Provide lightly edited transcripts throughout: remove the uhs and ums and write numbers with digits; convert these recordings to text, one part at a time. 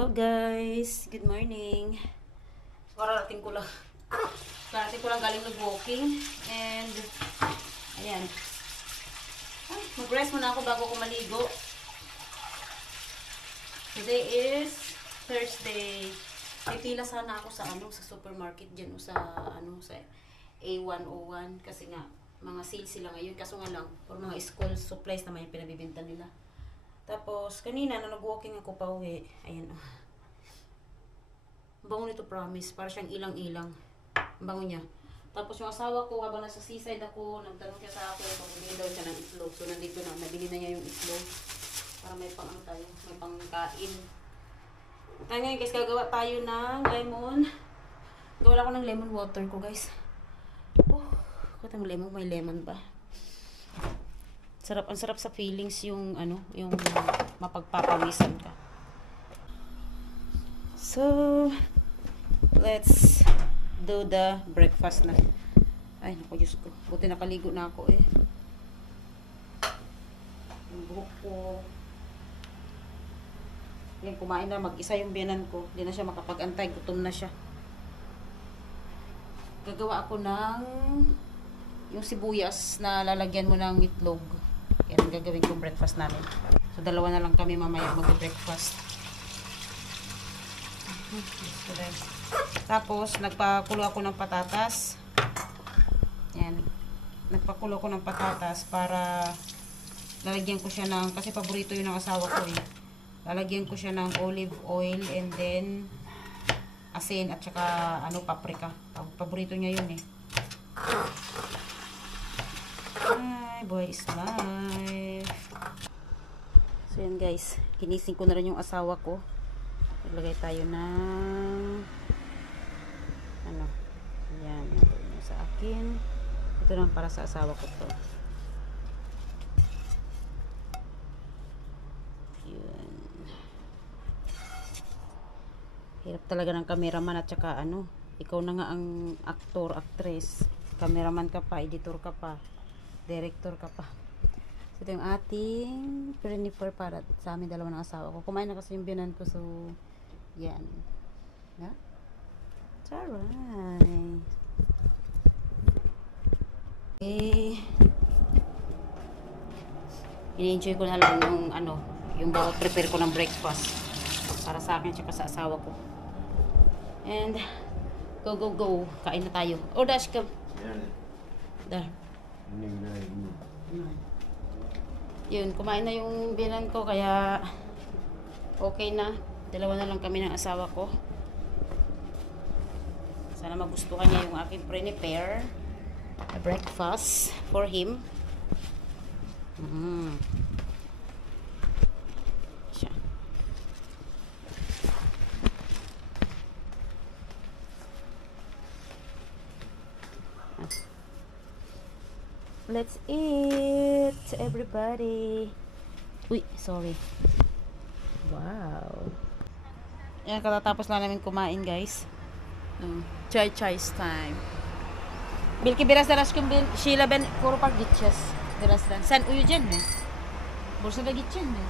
Hello guys, good morning. Kararating ko lang. Kararating ko lang galing nag-walking. And, ayan. Ay, mag-rest muna ako bago ko maligo. Today is Thursday. Pipila sana ako sa sa supermarket dyan o sa sa A101 kasi nga mga sale sila ngayon, kaso nga lang for mga school supplies naman yung pinabibenta nila. Tapos kanina na nag-walking ako pa uwi, ayan bango nito, promise, para siyang ilang-ilang bango niya. Tapos yung asawa ko habang nasa seaside ako, nagtanong siya sa akin kung bibili daw siya ng itlog. So nandito na, nabili na niya yung itlog para may pang tayo, may pangkain. Tayo ngayon guys, gagawa tayo ng lemon. Gawa ko ng lemon water ko guys. Katang lemon, may lemon ba? Sarap, ang sarap sa feelings yung yung mapagpapawisan ka. So, let's do the breakfast na. Ay, naku, Diyos ko. Buti nakaligo na ako eh. Yung buhok ko. Yan, kumain na. Mag-isa yung biyanan ko. Hindi na siya makapag-antay. Gutom na siya. Gagawa ako ng yung sibuyas na lalagyan mo ng itlog. Yan ang gagawin kong breakfast namin. So, dalawa na lang kami mamaya mag-breakfast. Tapos, nagpakulo ako ng patatas. Yan. Nagpakulo ako ng patatas para lalagyan ko siya ng, kasi paborito yun ng asawa ko eh. Lalagyan ko siya ng olive oil and then asin at saka paprika. Paborito niya yun eh. Ay, boy is life. So yan guys, ginising ko na rin yung asawa ko. Naglagay tayo ng yan, sa akin. Ito lang para sa asawa ko to. Yun. Hirap talaga ng cameraman at saka ikaw na nga ang aktor, actress. Cameraman ka pa, editor ka pa, director ka pa. So ito yung ating prenifer para sa amin dalawa ng asawa ko. Kumain na kasi yung biyanan ko, so yan. Yeah? It's alright. Okay. Ini-enjoy ko na lang yung bawat prepare ko ng breakfast para sa akin at sa asawa ko. And go. Kain na tayo. Oh, dash ka. Dar. Yun, kumain na yung biyanan ko kaya okay na. Dalawa na lang kami ng asawa ko. Sana magustuhan niya yung aking prepare breakfast for him. Siya. Let's eat, everybody. Uy, sorry. Wow. Yan, katatapos lang namin kumain, guys. Chai-chai's time. Bilki biras daras kung Sheila ben puro pag gitches. Biras dan. San uyu dyan, eh? Bursa da gideceksin mi?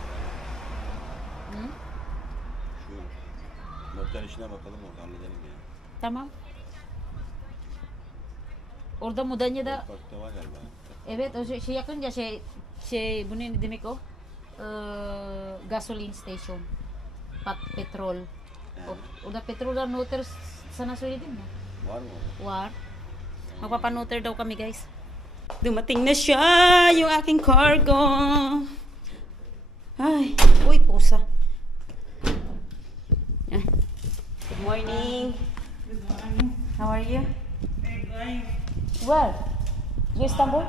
Notlar işine bakalım, orada halledelim ya. Tamam. Orada Mudanya da Parkta var galiba. evet, o şey yakınca bu ne demek o? Gasoline station. Petrol. Orada petrol da noter sana söyledim mi? Var mı orada? War. Magpapanoter daw kami, guys. Dumating na siya yung aking cargo. Ay, uy, pusa. Good morning. Good morning. How are you? We're going. Where? To Istanbul?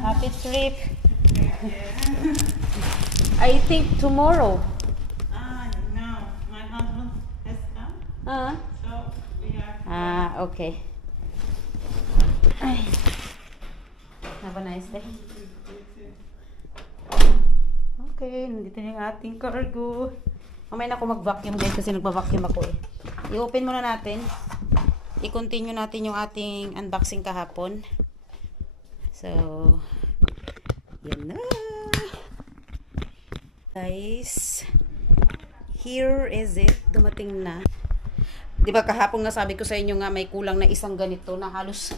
Happy trip. I think tomorrow. No. My husband has come. So we are. Okay. Ay. Have a nice day. Okay, nandito na yung ating cargo. Mamaya na ako mag-vacuum guys kasi nagpa-vacuum ako eh. I-open muna natin. I-continue natin yung ating unboxing kahapon. So, yan na. Guys, Here is it. Dumating na. Di ba kahapon nga sabi ko sa inyo nga may kulang na isang ganito na halos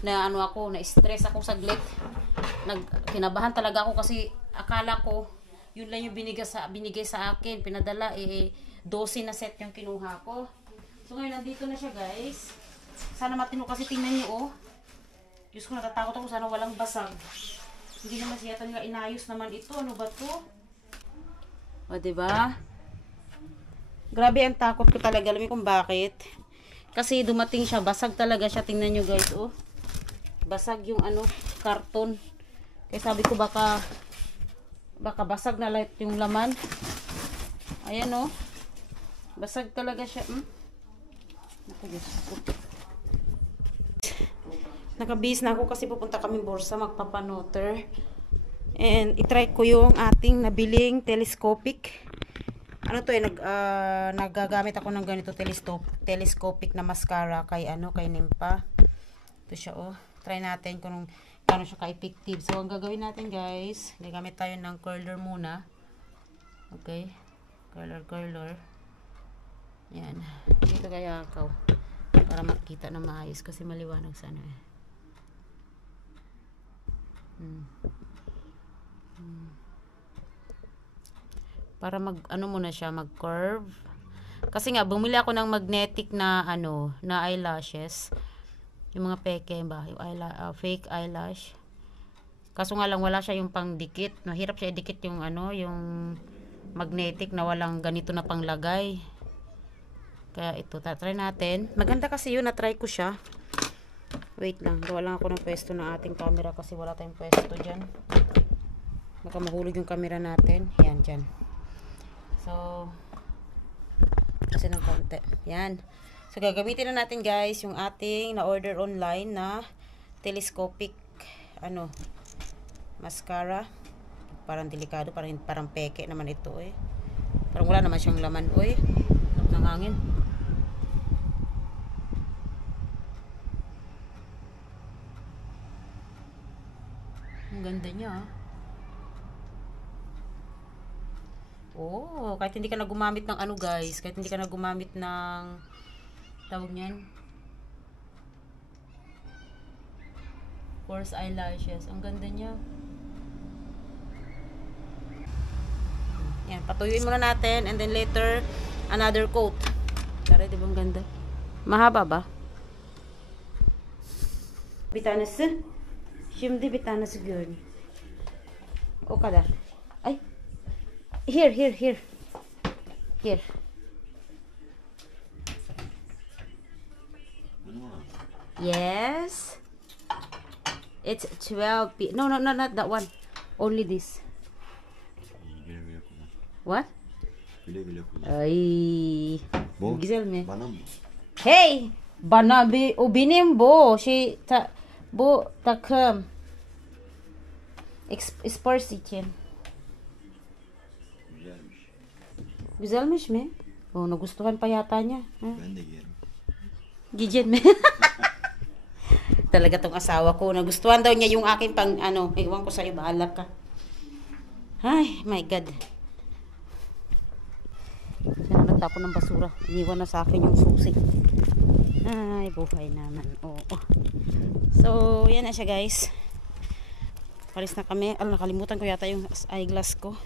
na ano ako, na stress ako saglit. Kinabahan talaga ako kasi akala ko yun lang yung binigay sa akin, pinadala 12 na set yung kinuha ko. So ngayon nandito na siya, guys. Sana matino kasi tingnan niyo, oh. Diyos ko, natatakot ako sana walang basag. Hindi naman siya nga inayos naman ito. Ano ba to? O, diba? Grabe ang takot ko talaga. Alam niyo kung bakit? Kasi dumating siya, basag talaga siya. Tingnan nyo, guys, oh. Basag yung ano, karton. Kaya sabi ko baka basag na lahat yung laman. Ayan, oh. Basag talaga siya. Naku, Diyos ko. Nakabihis na ako kasi pupunta kami Borsa magpapanoter. And itry ko yung ating nabiling telescopic. Ano to nagagamit ako ng ganito telescopic na mascara kay Nimpa. Ito siya, oh. Try natin kung paano siya ka-effective. So ang gagawin natin, guys, gagamit tayo ng curler muna. Okay? Curler. Yan. Dito kaya ako para makita na maayos kasi maliwanag sana eh. Para muna siya, mag-curve. Kasi nga bumili ako ng magnetic na na eyelashes. Yung mga peke ba, yung fake eyelash. Kaso nga lang wala siya yung pangdikit. Mahirap siya idikit yung yung magnetic na walang ganito na panglagay. Kaya ito, try natin. Maganda kasi yun, na-try ko siya. Wait lang, gawa lang ako ng pwesto ng ating camera kasi wala tayong pwesto dyan. Baka mahulog yung camera natin. Yan, dyan. So, kasi ng konti. Yan. So, gagamitin na natin, guys, yung ating na-order online na telescopic, mascara. Parang delikado, parang peke naman ito, eh. Parang wala naman siyang laman, oy. Tapos ng hangin. Ang ganda niya, ah. Oh, kahit hindi ka na gumamit ng guys, kahit hindi ka na gumamit ng tawag niyan, false eyelashes. Ang ganda niya. Yan, patuyuin muna natin and then later another coat. Tara, di ba ang ganda? Mahaba ba? Bitanesi. Şimdi bir tanesi görün. O kadar. Ay. Here. Here. Yes. It's 12. No, not that one. Only this. What? Güle kullan. Ay. Bu Güzel mi? bana mı? Hey, bana o benim bu bu takım sports için. Güzelmiş. Güzelmiş mi? Oh, nagustuhan pa yata niya. Ha? Ben de giyerim. Gigyan mo. Talaga tong asawa ko. Nagustuhan daw niya yung akin pang ewan ko sa'yo, bahala ka. Ay, my God. Siya na nagtapon ng basura. Iniwan na sa akin yung susi. Ay, buhay naman. Oo. So, yan na siya, guys. Palis na kami. Nakalimutan ko yata yung eyeglass ko.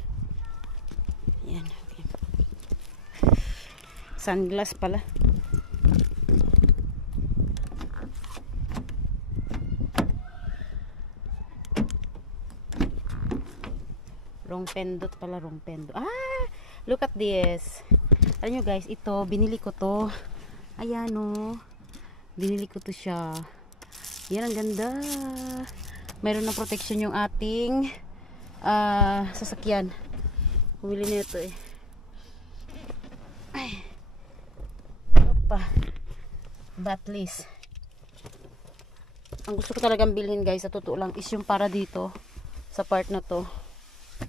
Yan. Okay. Sunglass pala. Wrong pendot pala, wrong pendot. Ah! Look at this. Alam nyo, guys, ito, binili ko to. Ayan, oh. Binili ko to siya. Yan, ang ganda. Mayroon na protection yung ating sasakyan. Bumili na ito, eh. Ay. Opa. Batlist. Ang gusto ko talagang bilhin, guys, sa totoo lang, is yung para dito. Sa part na to.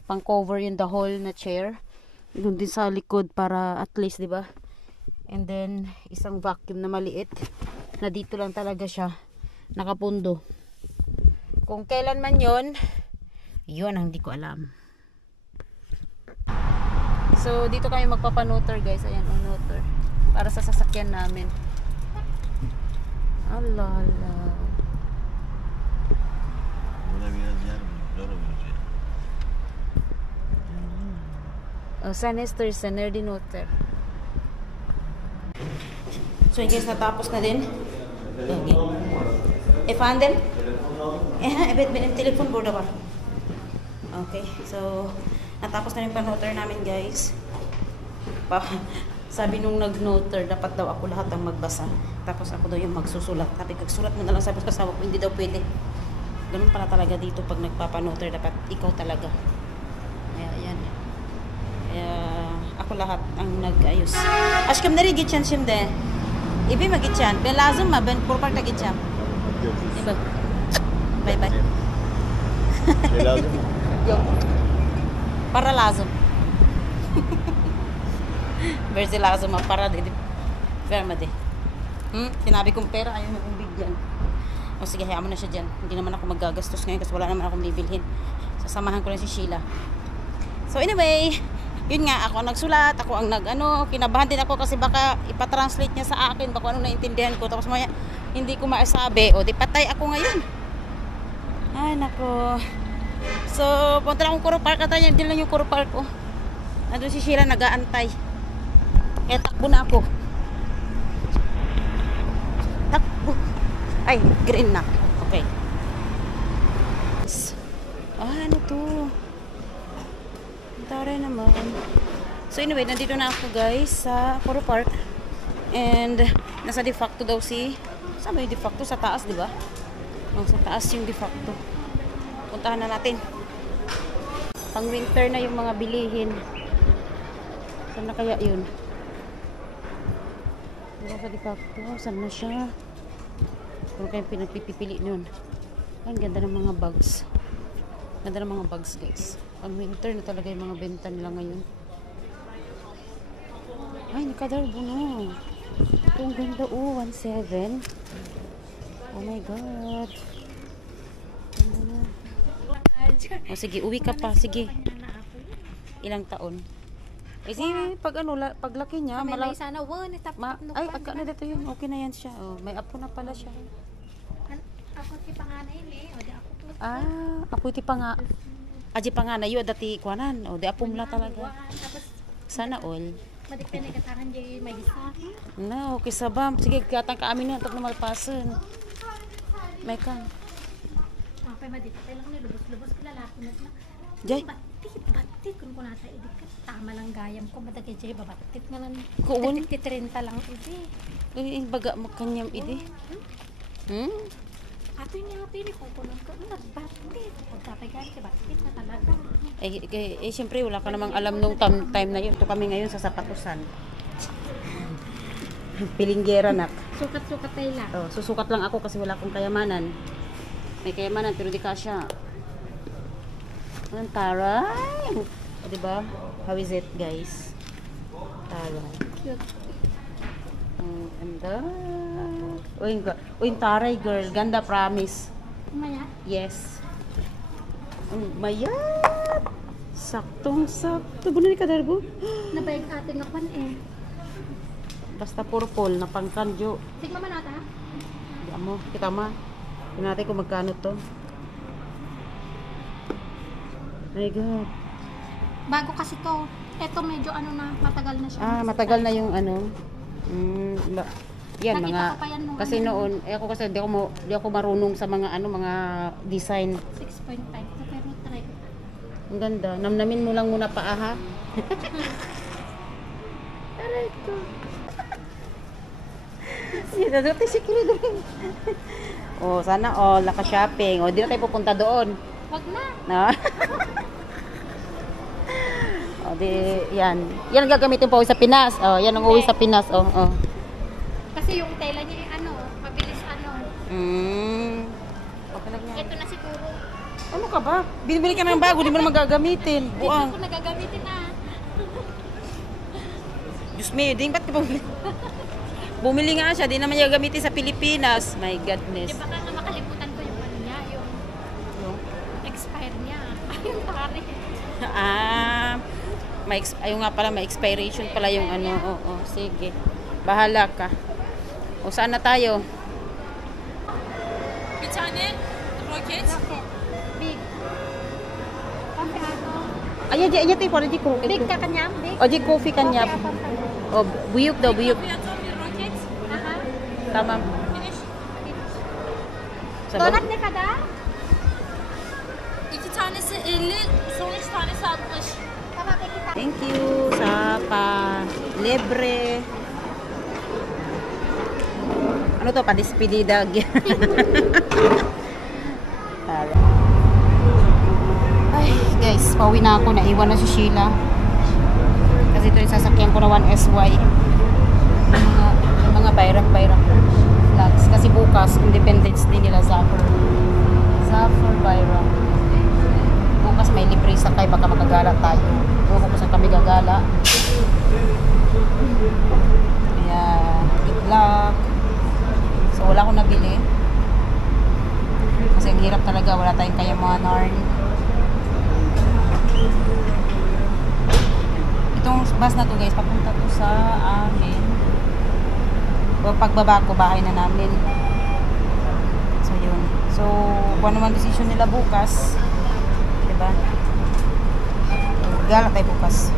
Pang cover yung the whole na chair. Doon din sa likod para at least, di ba? And then isang vacuum na maliit na dito lang talaga siya nakapundo. Kung kailan man 'yon ang hindi ko alam. So, dito kami magpapanoter guys. Ayan, noter. Para sa sasakyan namin. Allah, Allah. Burada biraz yer zor oluyor ya. Sanester, Sanerdi noter. So, yun guys, natapos na din. Okay. Efendim? Evet, benim telefon burada var. Okay, so, natapos na yung panoter namin guys. Sabi nung nag-noter, dapat daw ako lahat ang magbasa. Tapos ako daw yung magsusulat. Sabi, kagsulat mo na lang, sabi ko kasama ko, hindi daw pwede. Ganun pala talaga dito pag nagpapanoter, dapat ikaw talaga. Kaya, ayan. Kaya, ako lahat ang nag-ayos. Aşkım nereye gideceksin şimdi? İbi mi gideceksin? Ben lazım mı? Ben Kurpark'ta gideceğim. Görüşürüz. İyi bak. Bye bye. Şey lazım mı? Yok. Para lazım. Versi lazım ang para di vermedi. Sinabi kong pera, ayaw mo kong bigyan. O sige, hayaan mo na siya dyan. Hindi naman ako maggagastos ngayon kasi wala naman akong bibilhin. Sasamahan ko lang si Sheila. So anyway, yun nga, ako ang nagsulat, ako ang kinabahan din ako kasi baka ipatranslate niya sa akin, baka ano naintindihan ko. Tapos maya, hindi ko maasabi. O di patay ako ngayon. Ay, nako. So, punta na akong Kuro Park. At yan, din lang yung Kuro Park ko. Nandun si Sheila nag-aantay. Kaya takbo na ako. Takbo. Ay, green na. Okay. Ano to? Taray naman. So anyway, nandito na ako guys sa Kuro Park. And nasa de facto daw saan ba yung de facto? Sa taas, di ba? Sa taas yung de facto. Puntahan na natin. Pang winter na yung mga bilihin. Saan na kaya yun? Diba sa de facto? Saan na siya? Kung kayong pinagpipili nun. Ay, ang ganda ng mga bags. Ganda ng mga bags guys. Pang winter na talaga yung mga benta nila ngayon. Ay, nakadarbo na. Ito ang ganda. 1.7. Oh my god. Ganda na. O sige, uwi ka pa. Sige. Ilang taon? Eh sige, paglaki niya, May sana ay, agka na dito yun. Okay na yan siya. Oh, may apo na pala siya. Ako si panganay ni, o di ako po. Apo iti pa nga. Aji pa nga na yun, dati kuanan. O, di apo mula talaga. Tapos Sana all. madikta na katangan di may isa. Na, okay sabam. Sige, katang ka amin na. Tapos na malpasan. May kan. Okay, madikta lang ni lubos-lubos lalaki na na. Jay. Batit kung kunata idi ka. Tama lang gayam ko madagay jay babatit nga lang. Kuon? 30 lang idi. Baga magkanyam idi. Ato niya ato ni kung kuno ka batit. Pagkapagan ka batit na talaga. Siyempre wala ka namang alam nung time na yun. Ito kami ngayon sa Sapatusan. Pilinggera nak. Sukat-sukat tayo lang. Oh, susukat lang ako kasi wala akong kayamanan. May kayamanan pero di kasya. Ang taray. O, diba? How is it, guys? Taray. Cute. Ganda. Uy, taray, girl. Ganda, promise. Maya. Yes. Ang mayat. Saktong-sakto. Buno ni Kadarbo? Nabayag atin na pan eh. Basta purple na pangkanjo. Tignan man nata. Di mo, kita ma. Tingnan natin kung magkano to. My God. Bago kasi to. Ito medyo ano na, matagal na siya. Matagal na yung ano. Yan, Nakita mga, ko pa yan nung kasi ano. noon, ako kasi di ako marunong sa mga mga design. 6.5. So, pero try ko. Ang ganda. Namnamin mo lang muna pa, ha? Aray ko. Yan, dati si Kilo doon. Oh, sana all, naka-shopping. Oh, di na tayo pupunta doon. Wag na. No? Oh, di, yan. Yan ang gagamitin pa uwi sa Pinas. Oh, yan ang uwi sa Pinas. Oh, oh. Kasi yung tela niya ano, mabilis ano. Okay lang yan. Ito na siguro. Ano ka ba? Binibili ka ng bago, di mo naman gagamitin. Dito Buang. ko nagagamitin na. Diyos me, di ba't ka bumili? Bumili nga siya, di naman niya gagamitin sa Pilipinas. My goodness. Di ba nga makalimutan ko yung ano niya, yung expire niya. Yung pare. ayun nga pala, may expiration pala yung ano. Oo, sige. Bahala ka. O, saan na tayo? Bir tane roket. Big. Pampero. Ayan, ayan tayo pala di ko. Big ka kanya? Big? O, di coffee kanya. O, buyuk daw, buyuk. Fiyatı bir roket. Aha. Tamam. Finish. Donat ne kadar? 2 tanesi 50, son 3 tanesi 60. Tamam, kita. Thank you sa libre. Ano to? Padispedida. Ay, guys, pauwi na ako. Naiwan na si Sheila. Kasi ito yung sasakyan ko na 1SY. Yung mga bayrak-bayrak flags. Kasi bukas, Independence Day nila, Zafar. Zafar bayrak. Bukas may libre sakay, baka makagala tayo. Bukas ko sa kami gagala. Ayan, itlog. So wala akong nabili. Kasi ang hirap talaga, wala tayong kayamanan. Itong bus na to guys, papunta to sa amin. Pagbaba ko, bahay na namin. So yun. So, kung ano man decision nila bukas, diba? Gala tayo bukas.